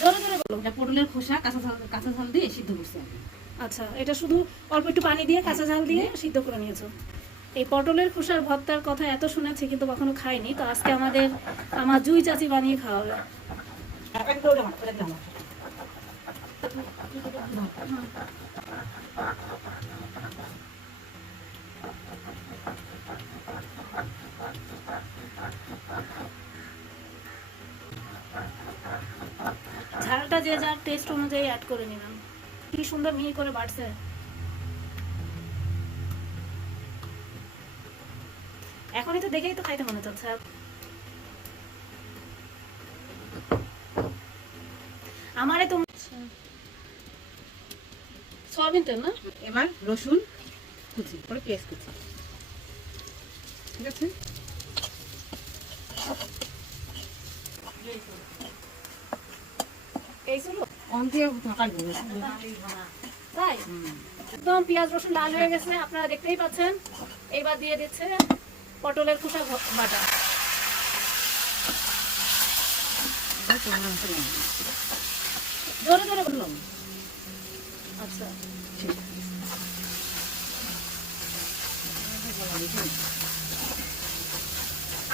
জোরে জোরে বলো। এটা পটলের খোসা কাঁচা ঝাল দিয়ে সিদ্ধ করছি। আচ্ছা, এটা শুধু অল্প একটু পানি দিয়ে কাঁচা ঝাল দিয়ে সিদ্ধ করে নিয়েছো। এই পটলের খোসার ভর্তার কথা এত শুনেছি কিন্তু কখনো খাইনি, তো আজকে আমার জুই চাচি বানিয়ে খাওয়াবে। ঝালটা যে যার টেস্ট অনুযায়ী অ্যাড করে নিলাম। কি সুন্দর মিহি করে বাড়ছে। এখনই তো দেখেই তো খাইতে মনে হচ্ছে। আমারে তো সয়াবিন তেল না। এবার রসুন কুচি পরে পেঁয়াজ কুচি, ঠিক আছে। এই ছিল অন দিয়ে ঢাকা দেবো। তাই একদম পেঁয়াজ রসুন লাল হয়ে গেছে, আপনারা দেখতেই পাচ্ছেন। এইবার দিয়ে দিচ্ছে পটলের খোসা বাটা। জোরে জোরে বললাম। আচ্ছা,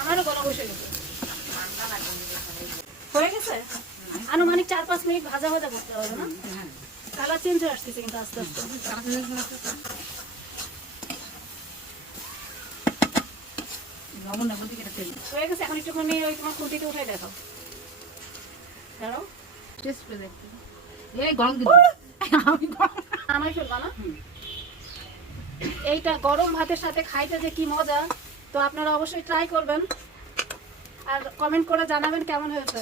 আমারও গলা বসে গেছে। হয়ে গেছে, আনুমানিক 4-5 মিনিট ভাজা ভাজা করতে হবে না? কালার চেঞ্জ হয়ে আসতেছে কিন্তু আস্তে আস্তে। হয়ে গেছে, এখন একটুখানি ওই তোমার খুঁটিতে উঠাই দেখাও। দাঁড়াও, টেস্ট করে দেখতে। এই গরম দিন আমি গরম আমায় ফেলবা না। এইটা গরম ভাতের সাথে খাইতে যে কি মজা, তো আপনারা অবশ্যই ট্রাই করবেন আর কমেন্ট করে জানাবেন কেমন হয়েছে।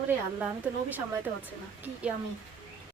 ওরে আল্লাহ, আমি তো লোভই সামলাইতে পারছি না, কি আমি